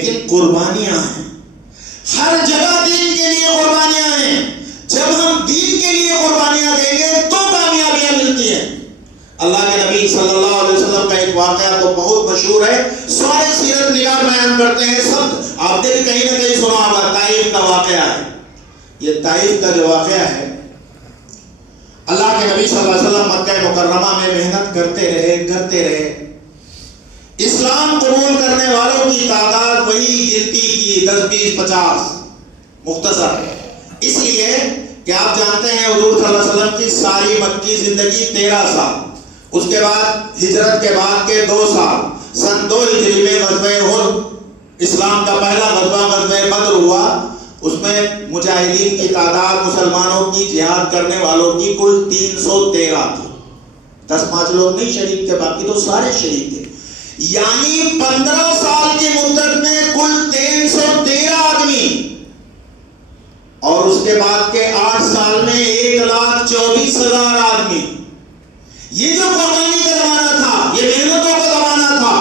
لیکن قربانیاں ہیں، ہر جگہ دین کے لیے قربانیاں ہیں۔ جب ہم دین کے لیے قربانیاں دیں گے تو کامیابیاں ملتی ہیں۔ اللہ کے نبی صلی اللہ علیہ وسلم کا ایک واقعہ تو بہت مشہور ہے، سارے سیرت نگار بیان کرتے ہیں، سب آپ نے بھی کہیں نہ کہیں سنا ہوگا، طائف کا واقعہ ہے۔ یہ طائف کا جو واقعہ ہے، اللہ کے نبی صلی اللہ علیہ وسلم مکہ مکرمہ میں محنت کرتے رہے، اسلام قبول کرنے والوں کی تعداد وہی گنتی کی 10 20 50 مختصر ہے، اس لیے کہ آپ جانتے ہیں حضور صلی اللہ علیہ وسلم کی ساری مکی زندگی 13 سال، اس کے بعد ہجرت کے بعد کے 2 سال، سن 2 ہجری میں غزوہ احد اسلام کا پہلا غزوہ بدر ہوا، اس میں مجاہدین کی تعداد مسلمانوں کی جہاد کرنے والوں کی کل 313 تھی، 10-5 لوگ نہیں شریک تھے، باقی تو سارے شریک تھے، یعنی 15 سال کی مدت میں کل 313 آدمی، اور اس کے بعد کے 8 سال میں 1,24,000 آدمی۔ یہ جو قربانی کا زمانہ تھا، یہ محنتوں کا زمانہ تھا،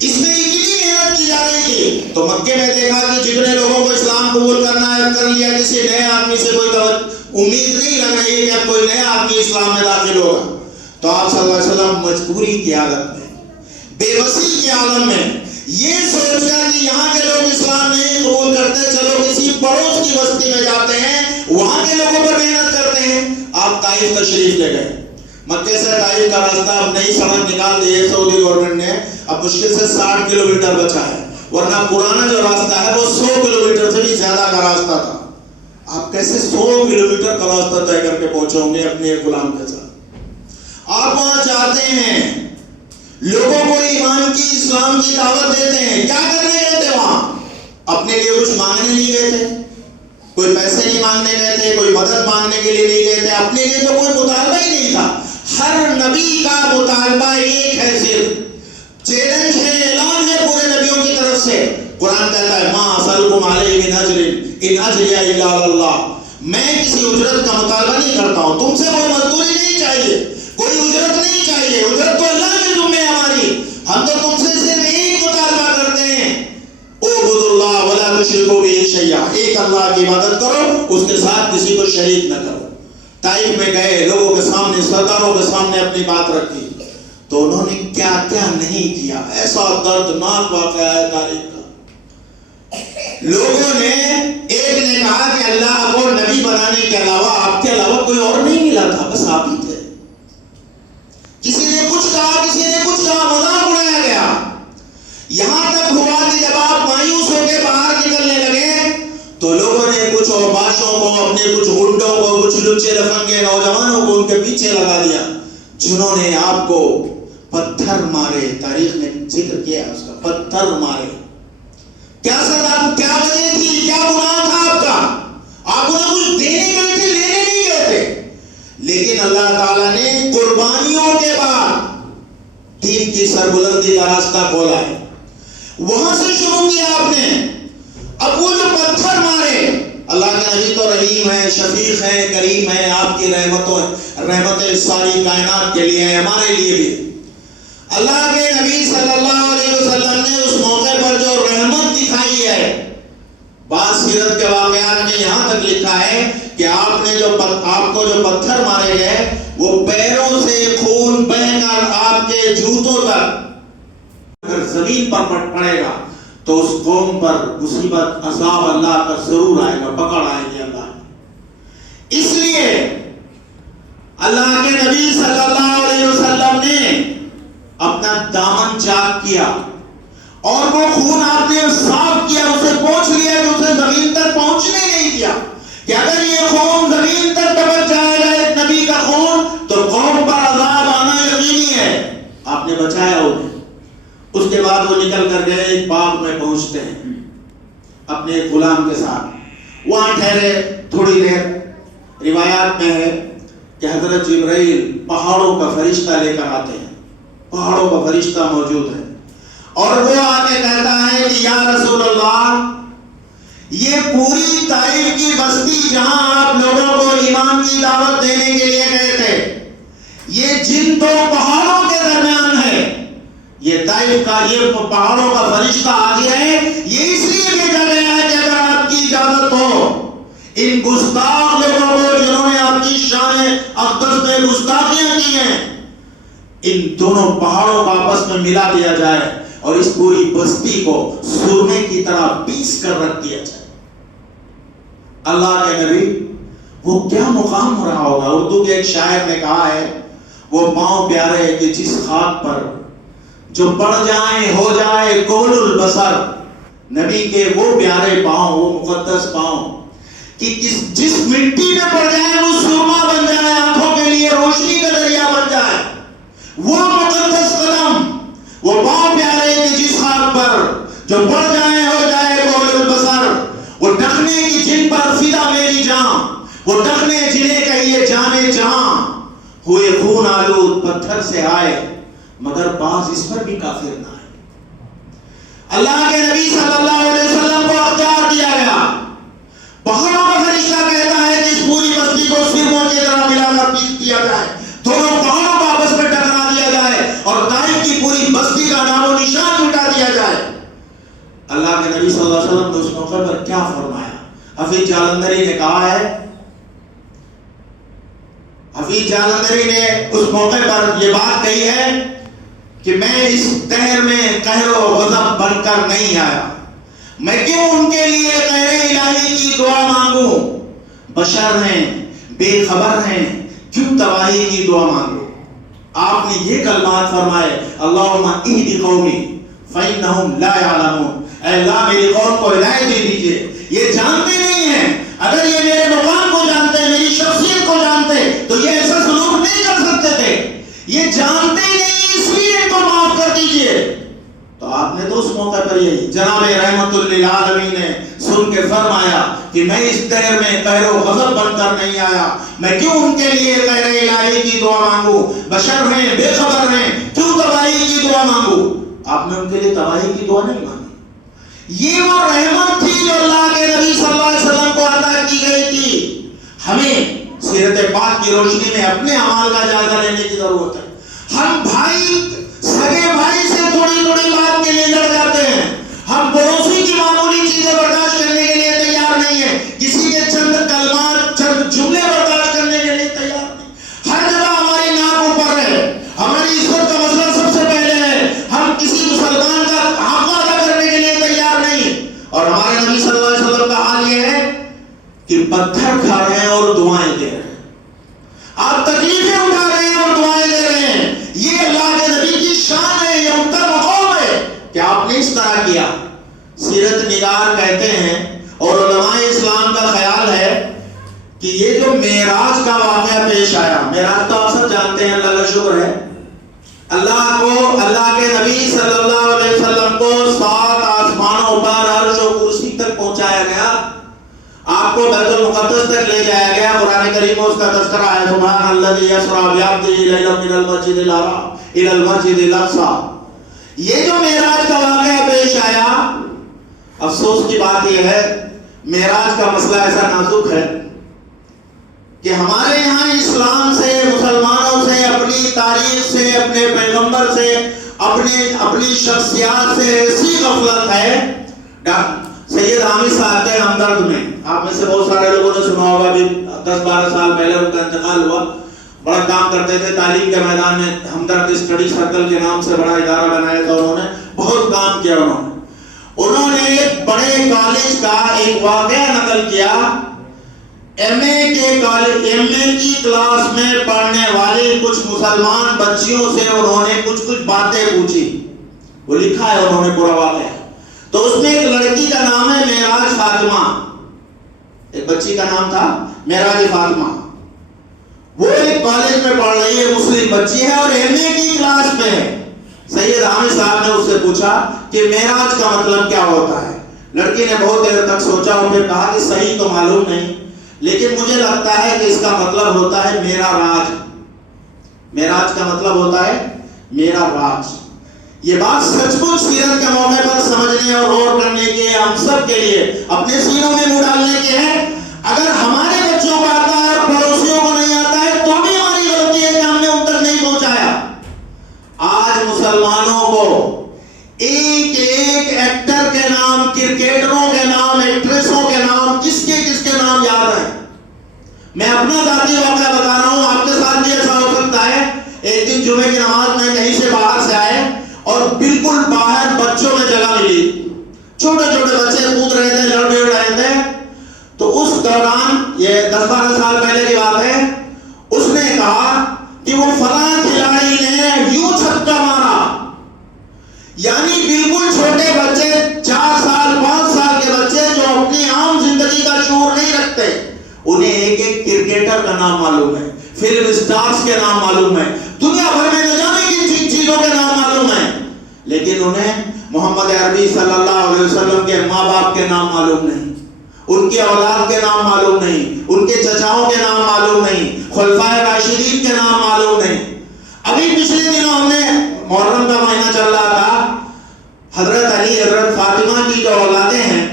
اس میں اتنی محنت کی جا رہی تھی، تو مکے میں دیکھا کہ جتنے لوگوں کو اسلام قبول کرنا ہے کر لیا، کسی نئے آدمی سے کوئی امید نہیں لگ رہی کہ اب کوئی نیا آدمی اسلام میں داخل ہوگا، تو آپ صلی اللہ علیہ وسلم مجبوری کی حالت میں، بے بسی کے عالم میں یہ سوچ کر کہ یہاں کے لوگ اسلام نہیں قبول کرتے، چلو کسی پڑوس کی بستی میں جاتے ہیں، وہاں کے لوگوں پر محنت کرتے ہیں، آپ طائف تشریف لے گئے۔ مکے سے طائف کا راستہ اب نئی سڑک نکال دی ہے سعودی گورنمنٹ نے، اب مشکل سے 60 کلومیٹر بچا ہے، ورنہ پرانا جو راستہ ہے وہ 100 کلومیٹر سے بھی زیادہ کا راستہ تھا۔ آپ کیسے 100 کلومیٹر کا راستہ طے کر کے پہنچو گے اپنے غلام کے ساتھ؟ آپ وہاں جاتے ہیں، لوگوں کو ایمان کی اسلام کی دعوت دیتے ہیں، کیا کرنے گئے تھے وہاں؟ اپنے لیے کچھ مانگنے نہیں گئے تھے، کوئی پیسے نہیں مانگنے گئے تھے، کوئی مدد مانگنے کے لیے نہیں گئے تھے، اپنے لیے تو کوئی مطالبہ ہی نہیں تھا۔ ہر نبی کا مطالبہ ایک ہے، صرف چیلنج ہے، اعلان ہے پورے نبیوں کی طرف سے۔ قرآن کہتا ہے ما اسألکم علیہ من اجر ان اجریہ الا علی اللہ، میں کسی اجرت کا مطالبہ نہیں کرتا ہوں، تم سے کوئی مزدوری نہیں چاہیے، کوئی اجرت نہیں چاہیے، اجرت تو اللہ کے ذمہ ہے ہماری، ہم تو تم سے صرف ایک مطالبہ کرتے ہیں، اعبدوا اللہ ولا تشرکوا بہ شیئا، ایک اللہ کی عبادت کرو، اس کے ساتھ کسی کو شریک نہ کرو۔ طائف میں گئے، لوگوں کے سامنے، سرداروں کے سامنے اپنی بات رکھی، تو انہوں نے کیا کیا نہیں کیا، ایسا دردناک واقعہ ہے تاریخ کا۔ لوگوں نے، ایک نے کہا کہ اللہ کو نبی بنانے کے علاوہ آپ کے علاوہ کوئی اور نہیں ملا تھا، بس آپ ہی تھے۔ کسی نے کچھ کہا، کسی نے کچھ کہا، مذاق اڑایا گیا، یہاں تک ہوا کہ جب آپ مایوس ہو کے باہر نکلنے لگے تو لوگوں نے کچھ اوباشوں کو، اپنے کچھ گنڈوں کو، کچھ لچے لفنگے نوجوانوں کو ان کے پیچھے لگا دیا، جنہوں نے آپ کو پتھر مارے۔ تاریخ نے ذکر کیا اس کا، پتھر مارے۔ کیا سزا، کیا وجہ تھی، کیا گناہ تھا آپ کا؟ آپ انہیں کچھ دینے گئے تھے، لینے نہیں گئے تھے، لیکن اللہ تعالیٰ نے قربانیوں کے بعد دین کی سربلندی کا راستہ کھولا ہے۔ وہاں سے شروع کیا آپ نے۔ اب وہ جو پتھر مارے، اللہ کے نبی تو رحیم ہے، شفیق ہے، کریم ہے، آپ کی رحمتیں ساری کائنات کے لیے ہیں، ہمارے لیے بھی۔ اللہ کے نبی صلی اللہ علیہ وسلم نے اس موقع پر جو رحمت دکھائی ہے، بعض سیرت کے واقعات میں یہاں تک لکھا ہے کہ آپ کو جو پتھر مارے گئے وہ پیروں سے خون بہہ کر آپ کے جوتوں تک اگر زمین پر پڑے گا تو اس قوم پر مصیبت، عذاب اللہ کا ضرور آئے گا، پکڑ آئے گی اللہ۔ اس لیے اللہ کے نبی صلی اللہ علیہ وسلم نے اپنا دامن چاک کیا اور وہ خون آپ نے صاف کیا، اسے پوچھ لیا کہ اسے زمین تک پہنچنے نہیں دیا، کہ اگر یہ خون زمین تک پہنچ جائے گا ایک نبی کا خون تو قوم پر عذاب آنا یقینی ہے۔ آپ نے بچایا انہیں۔ اس کے بعد وہ نکل کر گئے، ایک باغ میں پہنچتے ہیں اپنے ایک غلام کے ساتھ، وہاں ٹھہرے تھوڑی دیر۔ روایات میں ہے کہ حضرت جبرائیل پہاڑوں کا فرشتہ لے کر آتے ہیں، پہاڑوں کا فرشتہ موجود ہے، اور وہ آ کے کہتا ہے کہ یا رسول اللہ، یہ پوری طائف کی بستی جہاں آپ لوگوں کو ایمان کی دعوت دینے کے لیے گئے تھے، یہ جن دو پہاڑوں کے درمیان ہے، یہ طائف کا یہ پہاڑوں کا فرشتہ آ گیا ہے، یہ اس لیے بھیجا گیا ہے کہ اگر آپ کی اجازت ہو ان گستاخ لوگوں کو جنہوں نے آپ کی شان اقدس میں گستاخیاں کی ہیں، ان دونوں پہاڑوں کو آپس میں ملا دیا جائے اور اس پوری بستی کو سرمے کی طرح پیس کر رکھ دیا جائے۔ اللہ کے نبی وہ کیا مقام ہو رہا ہوگا۔ اردو کے ایک شاعر نے کہا ہے، وہ پاؤں پیارے کہ جس خاک پر جو پڑ جائیں ہو جائے کول البصر، نبی کے وہ پیارے پاؤں، وہ مقدس پاؤں کہ جس مٹی میں پڑ جائے وہ سرما بن جائے، آنکھوں کے لیے روشنی کا ذریعہ بن جائے، وہ مقدس قدم، وہ پاؤں پیارے کہ جس خاک پر جو پڑ جائیں ہو جائے کول البصر، وہ ڈھکنے کی جن پر فدا میری جان، وہ ڈھکنے جنہیں کہیے جانے جہاں، ہوئے خون آلود پتھر سے آئے مگر باز اس پر بھی کافر نہ آئے۔ اللہ کے نبی صلی اللہ علیہ وسلم کو اختیار دیا گیا، پہاڑوں کا فرشتہ کہتا ہے کہ اس پوری بستی کو سرموں کی طرح ملا کر پیس دیا جائے، دونوں پہاڑوں کو آپس میں ٹکرا دیا جائے اور طائف کی پوری بستی کا نام و نشان مٹا دیا جائے۔ اللہ کے نبی صلی اللہ علیہ وسلم نے اس موقع پر کیا فرمایا؟ حفیظ جالندری نے کہا ہے، حفیظ جالندری نے اس موقع پر یہ بات کہی ہے کہ میں اس دہر میں قہر و غضب بن کر نہیں آیا، میں کیوں ان کے لیے قہر الہی کی دعا مانگوں، بشر ہیں، بے خبر ہیں، کیوں تباہی کی دعا مانگوں۔ آپ نے یہ کلمات فرمائے، اللہم اہد قومی فإنہم لا یعلمون، اے اللہ میری قوم کو ہدایت دے دیجئے، یہ جانتے نہیں ہیں، اگر یہ میرے مقام کو جانتے، میری شخصیت کو جانتے تو یہ ایسا سلوک نہیں کر سکتے تھے، یہ جانتے نہیں اس لیے ان کو معاف کر دیجئے۔ تو آپ نے تو اس موقع پر یہی جناب رحمت للعالمین نے سن کے فرمایا کہ میں اس دہر میں قہر و غضب بن کر نہیں آیا، میں کیوں ان کے لیے قہر الہی کی دعا مانگوں، بشر ہیں، بے خبر ہیں، کیوں تباہی کی دعا مانگوں۔ آپ نے ان کے لیے تباہی کی دعا نہیں مانگی، یہ وہ رحمت تھی جو اللہ کے نبی صلی اللہ علیہ وسلم کو عطا کی گئی تھی۔ ہمیں سیرت پاک کی روشنی میں اپنے اعمال کا جائزہ لینے کی ضرورت ہے۔ ہم بھائی سگے بھائی سے تھوڑی تھوڑی بات کے لیے لڑ جاتے ہیں، ہم پڑوسی کی معمولی چیزیں برداشت کرنے کے لیے تیار نہیں ہیں، کسی کے چند کلمات چند جملے برداشت کرنے کے لیے تیار نہیں، ہر جگہ ہماری ناک اوپر ہے، ہماری عزت کا مسئلہ سب سے پہلے ہے، ہم کسی مسلمان کا حق ادا کرنے کے لیے تیار نہیں۔ اور ہمارے نبی صلی اللہ علیہ وسلم کا حال یہ ہے کہ پتھر کھا رہے ہیں اور دعائیں دے رہے ہیں، آپ تکلیفیں اٹھا رہے ہیں اور دعائیں دے رہے ہیں، یہ اللہ کے نبی کی شان ہے، یہ ان کا مقام ہے کہ آپ نے اس طرح کیا۔ سیرت نگار کہتے ہیں اور علماء اسلام کا خیال ہے کہ یہ جو معراج کا واقعہ پیش آیا، معراج تو آپ سب جانتے ہیں، اللہ کا شکر ہے، اللہ کے نبی صلی اللہ علیہ وسلم کو 7 آسمانوں پر عرش و کرسی تک پہنچایا گیا، آپ کو بیت المقدس تک لے جایا گیا۔ قرآن کریم میں اس کا تذکرہ ہے، سبحان الذی اسریٰ بعبدہ لیلا من المسجد الحرام الی المسجد الاقصی۔ یہ جو معراج کا واقعہ پیش آیا، افسوس کی بات یہ ہے معراج کا مسئلہ ایسا نازک ہے کہ ہمارے یہاں اسلام سے، مسلمانوں سے، اپنی تاریخ سے، اپنے پیغمبر سے، اپنی شخصیات سے ایسی غفلت ہے۔ سید حامد صاحب کے ہمدرد میں، آپ میں سے بہت سارے لوگوں نے سنا ہوگا، بھی 10-12 سال پہلے ان کا انتقال ہوا، بڑا کام کرتے تھے تعلیم کے میدان میں، ہمدرد اسٹڈی سرکل کے نام سے بڑا ادارہ بنایا تھا انہوں نے، بہت کام کیا انہوں نے ایک بڑے کالج کا ایک واقعہ نقل کیا۔ ایم اے کی کلاس میں پڑھنے والی کچھ مسلمان بچیوں سے انہوں نے کچھ باتیں پوچھی، وہ لکھا ہے انہوں نے پورا واقعہ۔ تو اس میں ایک لڑکی کا نام ہے معراج فاطمہ، ایک بچی کا نام تھا معراج فاطمہ، وہ ایک کالج میں پڑھ رہی ہے، مسلم بچی ہے اور ایم اے کی کلاس میں ہے۔ سید حامد صاحب نے اس سے پوچھا کہ معراج کا مطلب کیا ہوتا ہے؟ لڑکی نے بہت دیر تک سوچا اور پھر کہا کہ صحیح تو معلوم نہیں، لیکن مجھے لگتا ہے کہ اس کا مطلب ہوتا ہے میرا راج۔ معراج کا مطلب ہوتا ہے میرا راج۔ یہ بات سچ مچ سیرت کے موقع پر سمجھنے اور غور کرنے کے ہم سب کے لیے اپنے سینوں میں منہ ڈالنے کے ہے۔ اگر ہمارے بچوں کو آتا ہے اور پڑوسیوں کو نہیں آتا ہے تو بھی ہماری غلطی ہے کہ ہم نے ان تک نہیں پہنچایا۔ آج مسلمانوں کو نام، کرکٹروں کے نام، ایکٹریسوں کے نام، کس کے نام یاد ہیں؟ میں اپنا ذاتی واقعہ بتا رہا ہوں، آپ کے ساتھ بھی ایسا ہو سکتا ہے۔ ایک دن جمعے کی نماز میں کہیں سے باہر سے آئے اور بالکل باہر بچوں میں جگہ ملی، چھوٹے چھوٹے بچے کود رہے تھے، لڑ بھیڑ رہے تھے۔ تو اس دوران، یہ 10-12 سال پہلے کی بات ہے، اس نے کہا کہ وہ فلاں کھلاڑی نے یوں چھکا مارا، یعنی بالکل چھوٹے بچے، 4 سال 5 سال کے بچے جو اپنی عام زندگی کا شعور نہیں رکھتے، انہیں ایک ایک کرکٹر کا نام معلوم ہے، فلم سٹارز کے نام معلوم ہے، دنیا بھر میں نہ جانے کن چیزوں کے نام معلوم ہے، لیکن انہیں محمد عربی صلی اللہ علیہ وسلم کے ماں باپ کے نام معلوم نہیں، ان کی اولاد کے نام معلوم نہیں، ان کے چچاؤں کے نام معلوم نہیں، خلفائے راشدین کے نام معلوم نہیں۔ ابھی پچھلے دنوں ہم نے محرم کا مہینہ چل رہا تھا، حضرت علی حضرت فاطمہ کی جو اولادیں ہیں،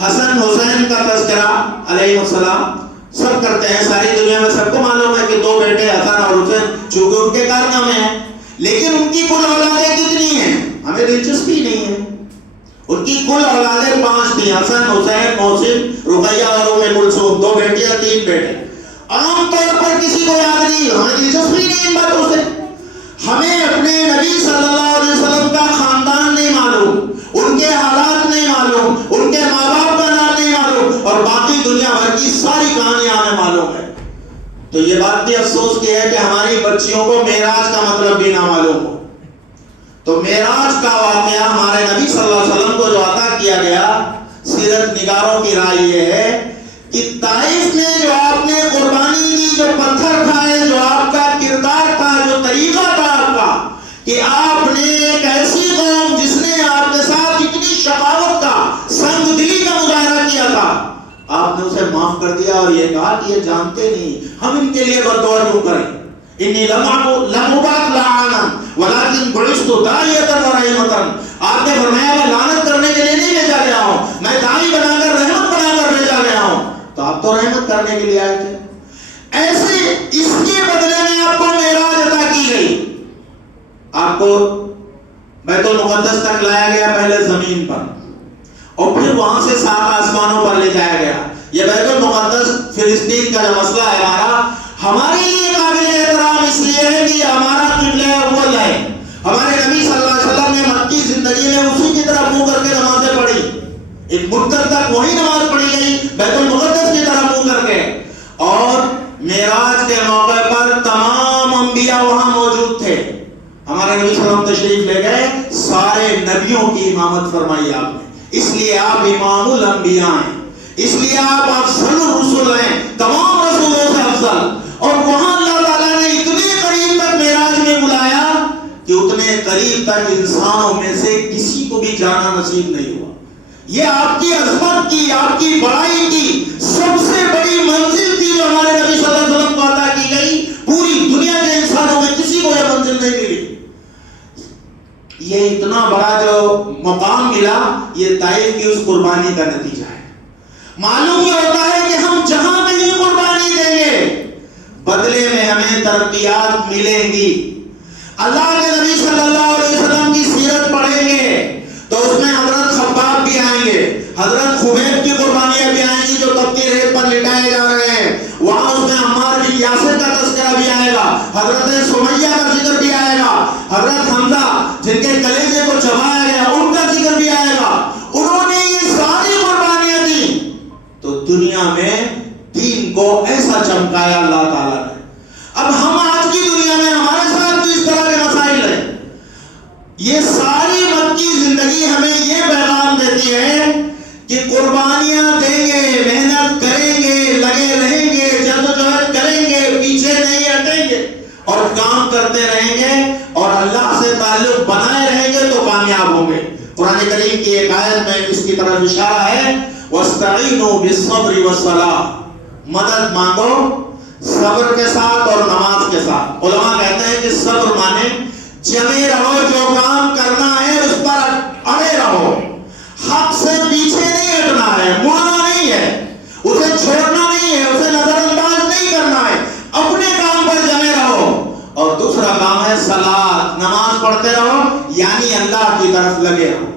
حسن حسین کا تذکرہ علیہ السلام سب کرتے ہیں، ساری دنیا میں سب کو معلوم ہے کہ 2 بیٹے حسن اور حسین، چونکہ ان کے کارنامے ہیں، لیکن ان کی کل اولادیں کتنی ہیں ہمیں دلچسپی نہیں ہے۔ ان کی کل اولادیں 5 تھیں، حسن حسین محسن رقیہ اور ام کلثوم، 2 بیٹیاں 3 بیٹے۔ عام طور پر کسی کو یاد نہیں، ہمیں دلچسپی نہیں ان باتوں سے۔ ہمیں اپنے نبی صلی اللہ علیہ وسلم کا خاندان نہیں معلوم، ان کے حالات نہیں معلوم، ان کے ماں باپ کا نام نہیں معلوم، اور باقی دنیا بھر کی ساری کہانیاں ہمیں معلوم ہے۔ تو یہ بات بھی افسوس کی ہے کہ ہماری بچیوں کو معراج کا مطلب بھی نہ معلوم ہو۔ تو معراج کا واقعہ ہمارے نبی صلی اللہ علیہ وسلم کو جو عطا کیا گیا، سیرت نگاروں کی رائے یہ ہے کہ طائف میں جو آپ نے قربانی دی، جو پتھر کھائے، جو آپ کا کردار تھا، جو طریقہ تھا آپ کا، کہ آپ نے ایک ایسی قوم جس نے آپ کے ساتھ اتنی شقاوت کا، سنگ دلی کا مظاہرہ کیا تھا، آپ نے اسے معاف کر دیا اور یہ کہا کہ یہ جانتے نہیں ہم ان کے لیے بد دعا کیوں کریں۔ انی لم ابعث لعانا ولكن بعثت داعیۃ ورحمۃ۔ آپ نے فرمایا میں لعنت کرنے کے لیے نہیں بھیجا گیا ہوں، میں داعی بنا کر، رحمت بنا کر بھیجا گیا ہوں۔ تو آپ تو رحمت کرنے کے لیے آئے تھے۔ ایسے اس کے بدلے میں آپ کو معراج عطا کی گئی، آپ کو بیت المقدس تک لایا گیا، پہلے زمین پر، اور پھر وہاں سے 7 آسمانوں پر لے جایا گیا۔ یہ بیت المقدس فلسطین کا جو مسئلہ ہے ہمارے لیے قابل احترام اس لیے ہے کہ ہمارا قبلہ اول ہے۔ ہمارے نبی صلی اللہ علیہ وسلم نے مکی زندگی میں اسی کی طرف منہ کر کے نمازیں پڑھی، ایک مدت تک وہی نماز پڑھی گئی بیت المقدس کی طرف منہ کر کے، اور معراج کے موقع پر تمام انبیاء وہاں موجود تھے۔ ہمارے نبی صلی اللہ علیہ وسلم تشریف لے گئے، سارے نبیوں کی امامت فرمائی آپ نے، اس لیے آپ امام الانبیاء ہیں، اس لیے آپ افضل الرسل ہیں، تمام رسولوں سے افضل۔ اور وہاں اللہ تعالیٰ نے اتنے قریب تک معراج میں بلایا کہ اتنے قریب تک انسانوں میں سے کسی کو بھی جانا نصیب نہیں ہوا۔ یہ آپ کی عظمت کی، آپ کی بڑائی کی سب سے بڑی منزل تھی جو ہمارے نبی صلی اللہ علیہ وسلم کو عطا کی گئی، پوری دنیا کے انسانوں میں کسی کو یہ منزل نہیں ملی۔ یہ اتنا بڑا جو مقام ملا، یہ طائف کی اس قربانی کا نتیجہ ہے۔ معلوم یہ ہوتا ہے کہ ہم جہاں کہیں قربانی دیں گے، بدلے میں ہمیں ترقیات ملیں گی۔ اللہ کے نبی صلی اللہ علیہ وسلم کی سیرت پڑھیں گے تو اس میں حضرت خباب بھی آئیں گے، حضرت خبیب کی قربانیاں بھی آئیں گی جو تپتی ریت پر لٹائے جا رہے ہیں، وہاں اس میں عمار بن یاسر کا تذکرہ بھی آئے گا، حضرت سمیہ کا ذکر بھی آئے گا، حضرت حمزہ جن کے کلیجے کو چبایا گیا ان کا ذکر بھی آئے گا۔ انہوں نے یہ ساری قربانیاں دی تو دنیا میں دین کو ایسا چمکایا اللہ تعالیٰ نے۔ اب ہم آج کی دنیا میں ہمارے ساتھ بھی اس طرح کے مسائل ہیں۔ یہ ساری مکی زندگی ہمیں یہ پیغام دیتی ہے کہ قربانیاں دیں گے، محنت کریں گے، لگے رہیں گے، جدوجہد کریں گے، پیچھے نہیں ہٹیں گے اور کام کرتے رہیں گے اور اللہ سے تعلق بنائے رہیں گے تو کامیاب ہوں گے۔ قرآن کریم کی ایک آیت میں اس کی طرف اشارہ ہے، وَاسْتَعِينُوا بِالصَّبْرِ وَالصَّلَاةِ، مدد مانگو صبر کے ساتھ اور نماز کے ساتھ۔ علماء کہتے ہیں کہ صبر مانے جمے رہو، جو کام کرنا ہے اس پر اڑے رہو، حق سے پیچھے نہیں ہٹنا ہے، مڑنا نہیں ہے، اسے چھوڑنا نہیں ہے، اسے نظر انداز نہیں کرنا ہے، اپنے کام پر جمے رہو۔ اور دوسرا کام ہے صلاۃ، نماز پڑھتے رہو، یعنی اللہ کی طرف لگے رہو۔